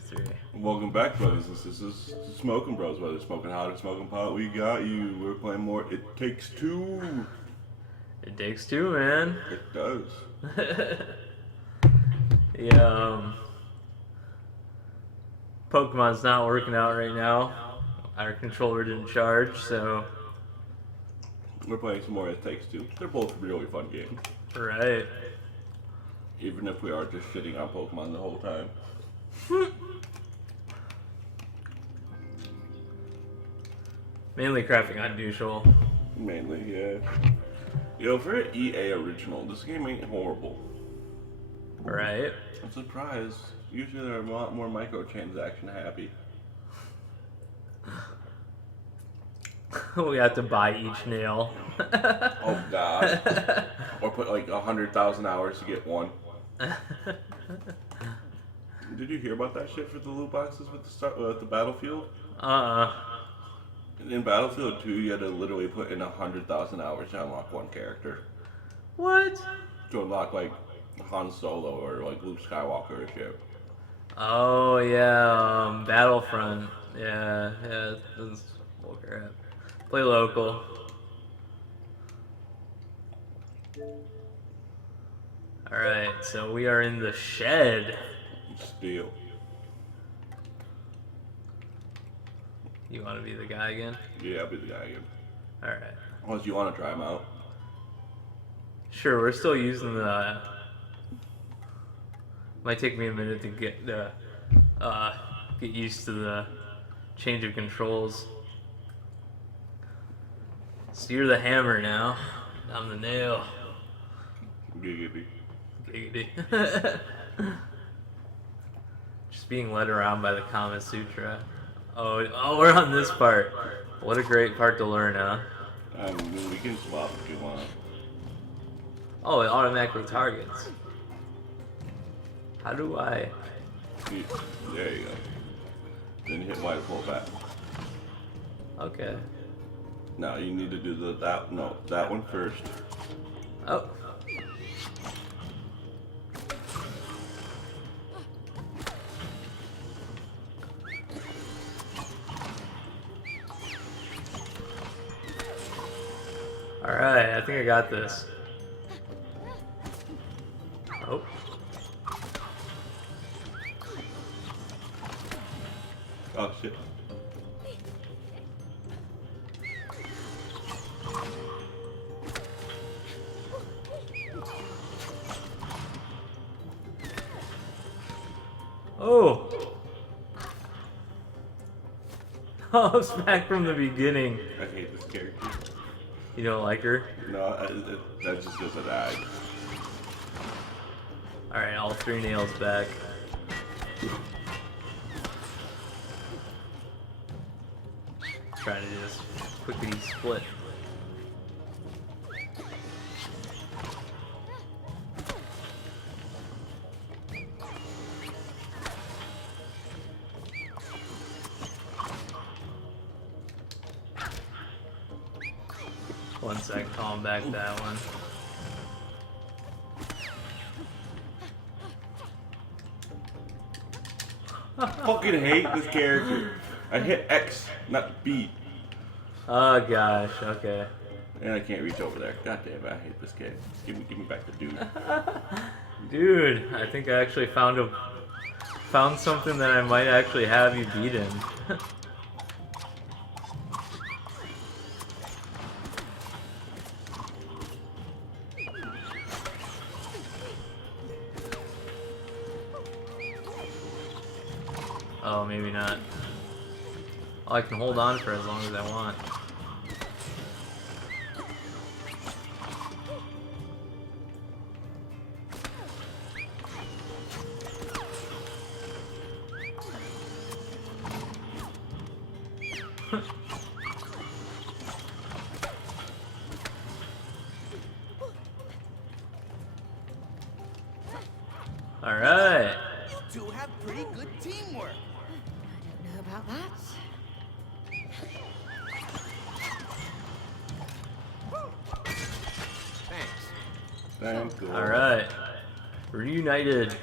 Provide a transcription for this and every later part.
3. Welcome back, brothers and sisters. Smoking Bros, whether smoking hot or smoking pot, we got you. We're playing more It Takes Two. It takes two, man. It does. Yeah, Pokemon's not working out right now. Our controller didn't charge, so... We're playing some more It Takes Two. They're both really fun games. Right. Even if we are just shitting on Pokemon the whole time. Mainly crapping on neutral. Mainly, yeah. Yo, for an EA original, this game ain't horrible. Right. I'm surprised. Usually they're a lot more microtransaction happy. We have to buy each nail. Oh god. Or put like 100,000 hours to get one. Did you hear about that shit for the loot boxes with the Battlefield? In Battlefield 2, you had to literally put in 100,000 hours to unlock one character. What? To unlock like Han Solo or like Luke Skywalker or shit. Oh yeah, Battlefront. Yeah, this is bullcrap. Play local. Alright, so we are in the shed. Steel. You want to be the guy again? Yeah, I'll be the guy again. Alright. Unless you want to try him out. Sure, we're still using the... Might take me a minute to get used to the change of controls. So you're the hammer now. I'm the nail. Giggity. Giggity. Just being led around by the Kama Sutra. Oh, we're on this part. What a great part to learn, huh? We can swap if you want. Oh, it automatically targets. How do I? There you go. Then you hit Y to pull back. Okay. Now you need to do that one first. Oh. Alright, I think I got this. Oh. Oh shit. Oh! Oh, it's back from the beginning. I hate this character. You don't like her? No, that's just because I died. Alright, all 3 nails back. Trying to just quickly split. One sec, calling back that one. I fucking hate this character. I hit X, not B. Oh gosh, okay. And I can't reach over there. God damn it, I hate this kid. Give me back the dude. Dude, I think I actually found something that I might actually have you beat in. Oh, maybe not. Oh, I can hold on for as long as I want. All right. You two have pretty good teamwork. I don't know about that. Thanks. Thank you. All right. Reunited.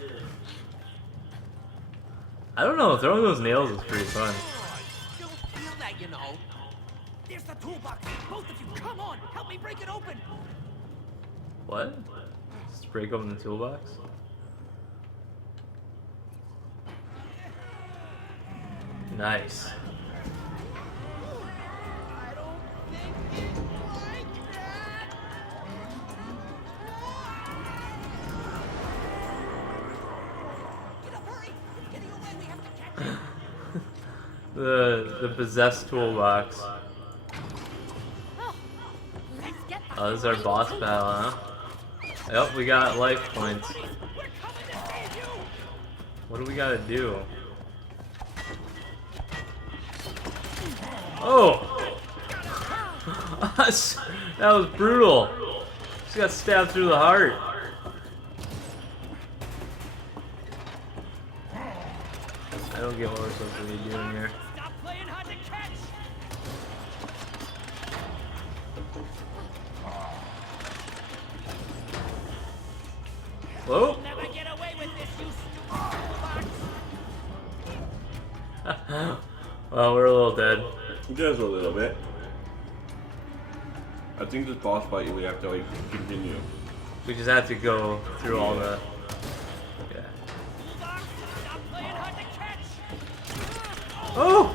I don't know, throwing those nails is pretty fun. Don't feel that, you know. There's the toolbox. Both of you, come on. Help me break it open. What? Just break open the toolbox? Nice. I don't think it's like that. Get up, hurry. It's getting away. We have to catch it. The possessed toolbox. Oh, let's get that. Oh, this is our boss battle, huh? Yep, we got life points. We're coming to save you. What do we gotta do? Oh! That was brutal. She got stabbed through the heart. I don't get what we're supposed to be doing here. Stop playing hard to catch. Whoa! Never get away with this, you stupid toolbox. Well, we're a little dead. Just a little bit. I think this boss fight we have to like continue. We just have to go through all the. Yeah. Toolbox, stop playing hard to catch. Oh!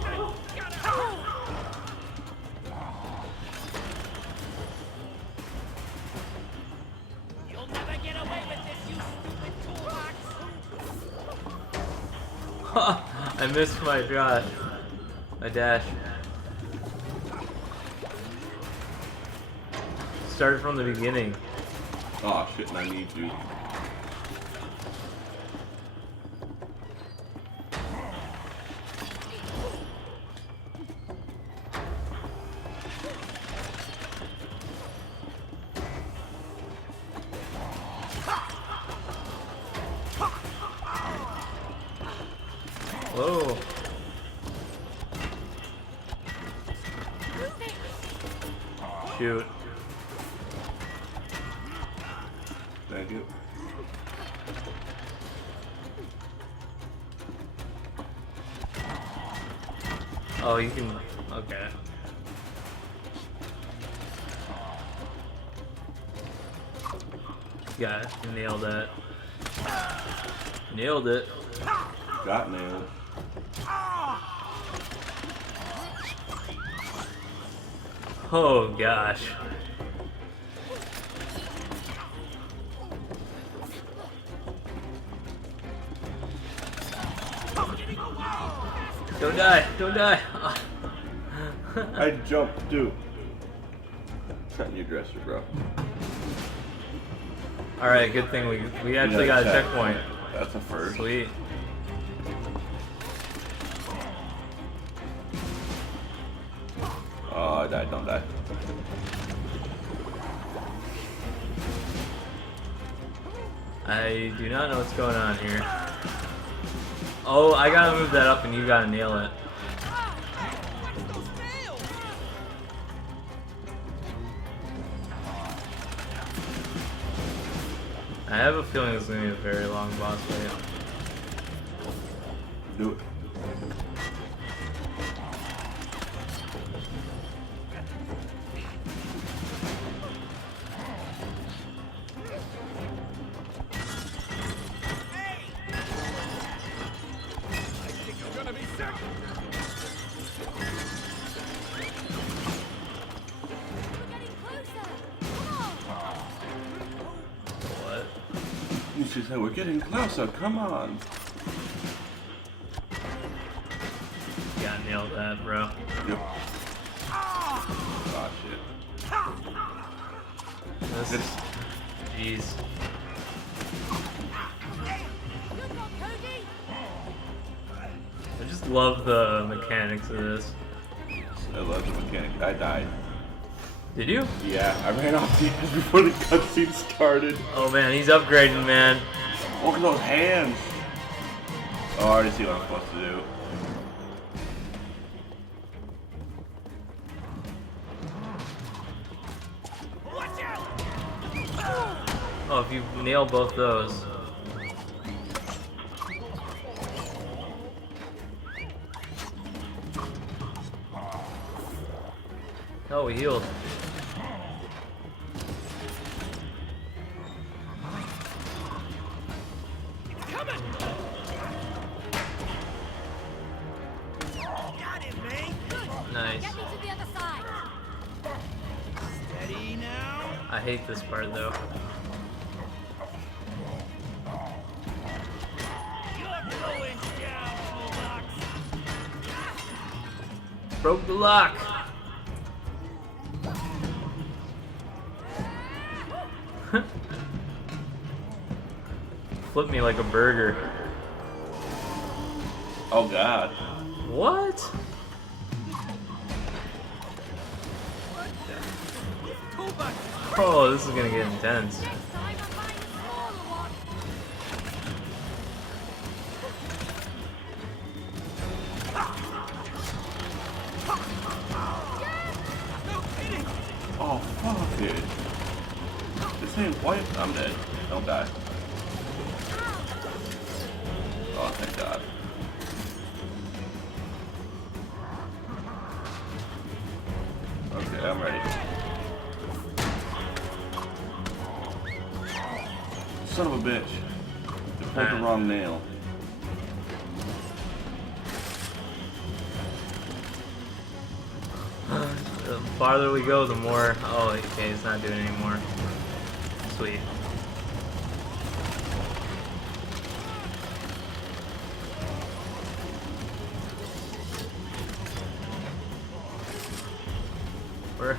You'll never get away with this, you stupid toolbox. I missed my shot. My dash. Started from the beginning. Oh shit, and I need to. Whoa. Shoot. Thank you. Oh, you can. Okay. Yeah, nailed that. Nailed it. Got nailed. Oh gosh. Don't die! Don't die! I jumped too. Shut your dresser, bro. Alright, good thing we actually got a check. checkpoint. That's a first. Sweet. Oh, I died. Don't die. I do not know what's going on here. Oh, I gotta move that up and you gotta nail it. I have a feeling it's gonna be a very long boss fight. Do it. What? She said, "We're getting closer. Come on." Yeah, nailed that, bro. Yep. Oh shit. This is. Jeez. I just love the mechanics of this. I love the mechanic. I died. Did you? Yeah, I ran off the edge before the cutscene started. Oh man, he's upgrading, man. Look at those hands. Oh, I already see what I'm supposed to do. Watch out! Oh, if you nail both those. Oh, we healed. Coming! Got him, man! Nice. Get me to the other side. Steady now. I hate this part though. You're going down, toolbox. Broke the lock. Flip me like a burger. Oh God. What? Toolbox. Oh, this is gonna get intense. Next time I'm buying a smaller one. No kidding. Oh fuck, dude. This ain't white. I'm dead. Don't die. Oh, thank God. Okay, I'm ready. Son of a bitch. You pulled the wrong nail. The farther we go, the more. Oh, okay, it's not doing it anymore. Sweet. Where?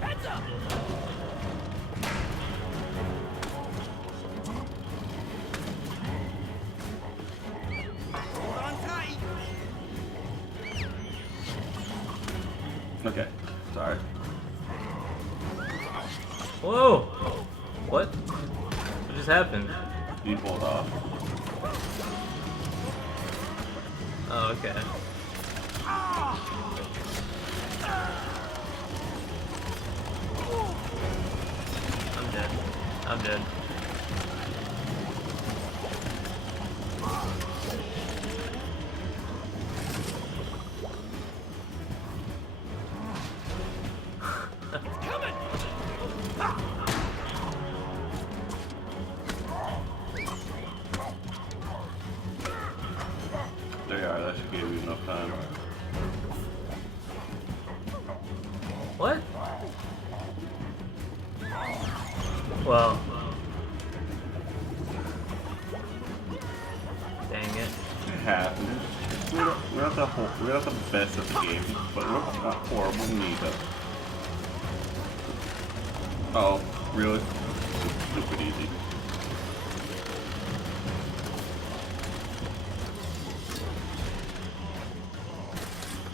Heads up. Hold on tight. Okay, sorry. Whoa! What? What just happened? You pulled off. Oh, okay. I'm dead. I'm dead. Coming. There you are, that should give you enough time. What? Well. Dang it. It happens. We're not the best at the game, but we're not horrible neither. Oh, really? Stupid easy.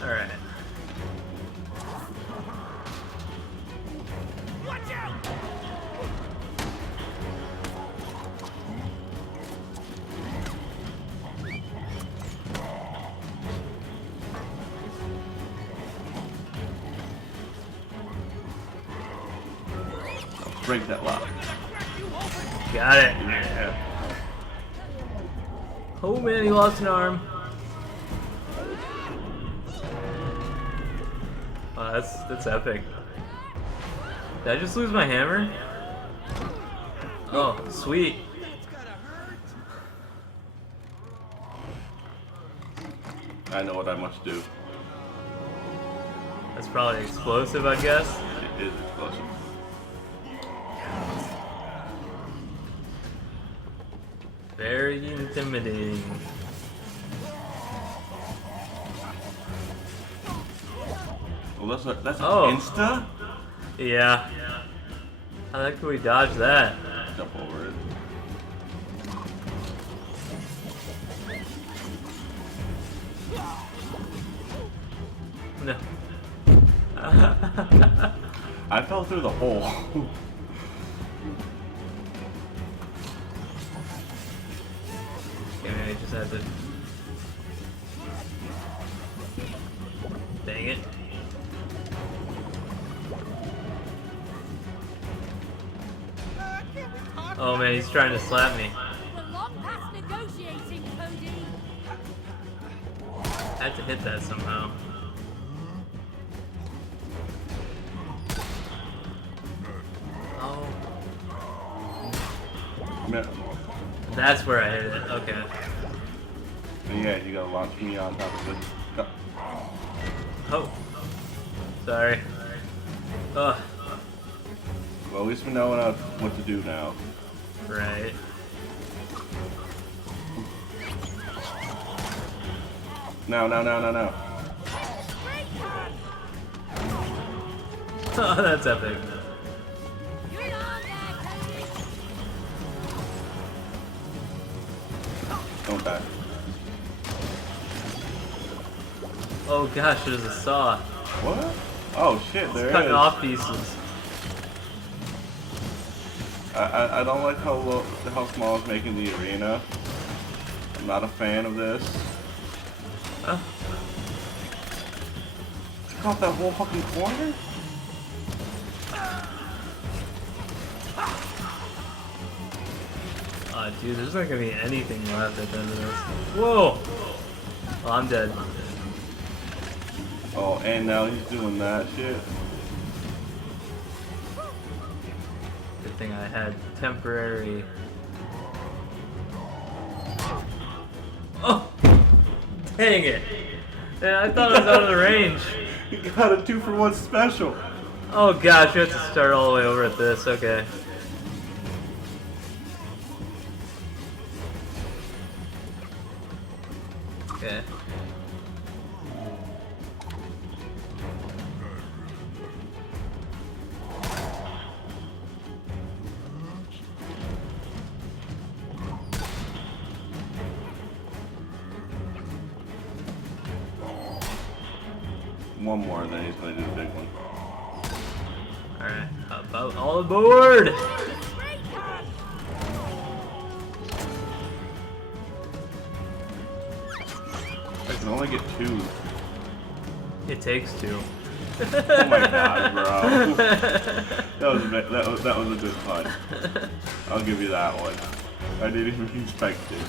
Alright. Watch out. Break that lock. Got it. Yeah. Oh man, he lost an arm. Oh, that's epic. Did I just lose my hammer? Oh, sweet. That's gotta hurt. I know what I must do. That's probably explosive, I guess. It is explosive. Very intimidating. Well, that's Oh. an insta? Yeah. How the heck can we dodge that? Jump over it. No. I fell through the hole. Okay, maybe I just had to. Dang it. Can't we talk? Oh man, he's trying to slap me. We're long past negotiating, Cody. I had to hit that somehow. That's where I hit it. Okay. Yeah, you gotta launch me on top of it. Go. Oh. Sorry. Ugh. Well, at least we know what to do now. Right. No. Oh, that's epic. Get on there, Cody. Don't die. Oh gosh, there's a saw. What? Oh shit, there Cutting is. off pieces. I don't like how small it's making the arena. I'm not a fan of this. Huh? Got that whole fucking corner? Oh, dude, there's not gonna be anything left at the end of this. Whoa! Oh, I'm dead. Oh, and now he's doing that shit. Good thing I had temporary. Oh! Dang it! Yeah, I thought I was out of the range. You got a 2-for-1 special. Oh gosh, we have to start all the way over at this. Okay. Okay. One more, then he's gonna do the big one. Alright, about all aboard! I can only get 2. It takes 2. Oh my god, bro. That was a good fun. I'll give you that one. I didn't even expect it.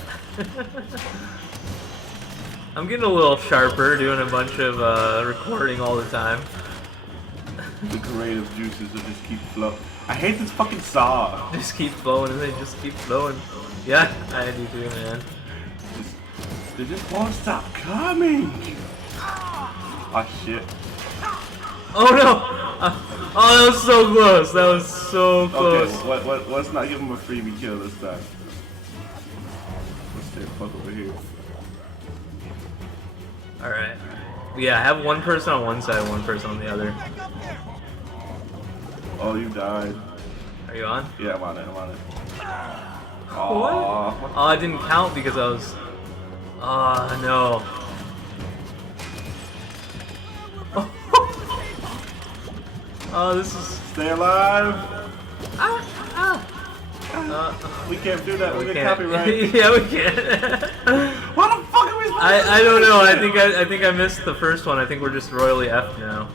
I'm getting a little sharper doing a bunch of recording all the time. The creative juices will just keep flowing. I hate this fucking saw. Just keep flowing and they just keep flowing. Yeah, I do too, man. They just won't stop coming. Oh shit. Oh no! Oh, that was so close. That was so close. Okay, let's not give him a freebie kill this time. Let's stay fuck over here. Alright. Yeah, I have one person on one side, one person on the other. Oh, you died. Are you on? Yeah, I'm on it. What? Oh, it didn't count because I was... Oh, no. Oh, this is... Stay alive. Ah. We can't do that. We We get can't. copyright. Yeah, we can't. What the fuck are we supposed to do? I don't know. I think I missed the first one. I think we're just royally F now.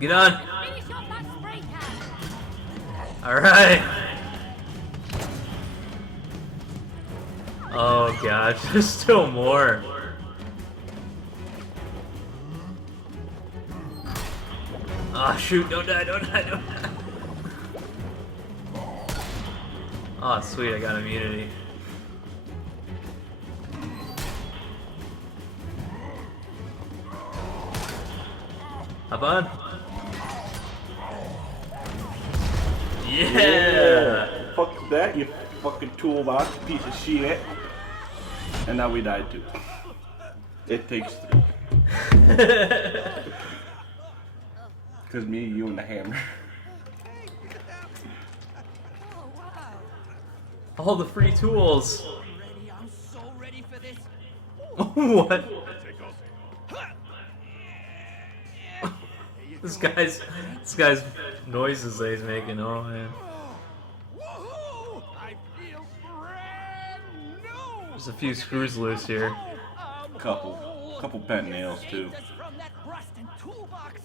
Get on. Finish off that spray can. All right. Oh gosh, there's still more. Ah, shoot! Don't die! Don't die! Don't die! Oh, sweet! I got immunity. Hop on. Yeah! Fuck that, you fucking toolbox piece of shit. And now we died too. It takes 3. Cause me, you, and the hammer. Oh, wow. All the free tools. Ready? I'm so ready for this. What? This guy's noises that he's making. Oh man. Woohoo! I feel brand new. There's a few screws loose here. Couple bent nails too. Saved us from that rusted toolbox.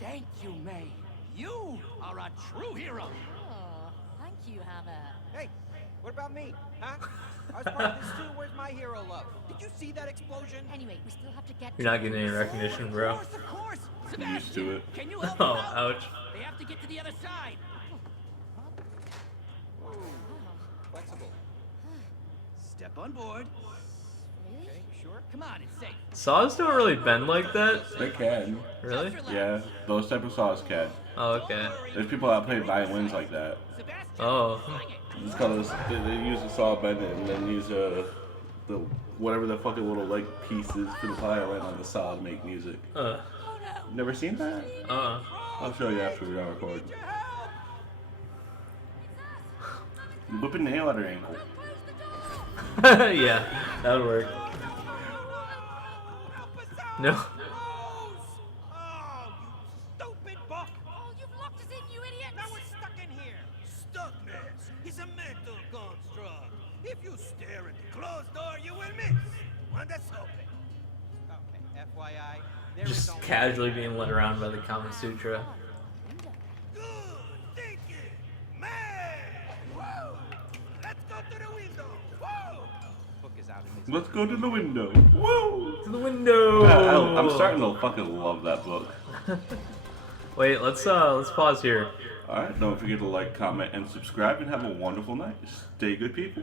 Thank you, May. You are a true hero. Oh, thank you, Hammer. Hey, what about me? Huh? I was part of this too. Where's my hero love? Did you see that explosion? Anyway, we still have to get. You're not getting any recognition, bro. Of course. I'm used to it. Can you help Oh, them out? ouch. They have to get to the other side. Flexible. Step on board. Really? Okay, sure. Come on, it's safe. Saws don't really bend like that. They can. Really? Just relax. Yeah, those type of saws can. Oh, okay. There's people that play violins like that. Sebastian, Oh. swing it. It's called they use a saw bend it and then use the whatever the fucking little like pieces for the violin on the saw to make music. Uh. Never seen that? I'll show you after we are recording. Whip a nail at her ankle. Yeah, that would work. Help us out. No. Rose! Oh, you stupid buck! Oh, you've locked us in, you idiots! Now we're stuck in here. Stuckness is a mental construct. If you stare at the closed door, you will miss when that's open. Okay, FYI, there is Just only casually being led around by the Kama Sutra. good thinking, man. Whoa! Let's go to the window. Whoa! Book is out in Let's go to the window. Whoa! To the window. I'm starting to fucking love that book. Wait, let's pause here. Alright, don't forget to like, comment, and subscribe, and have a wonderful night. Stay good, people.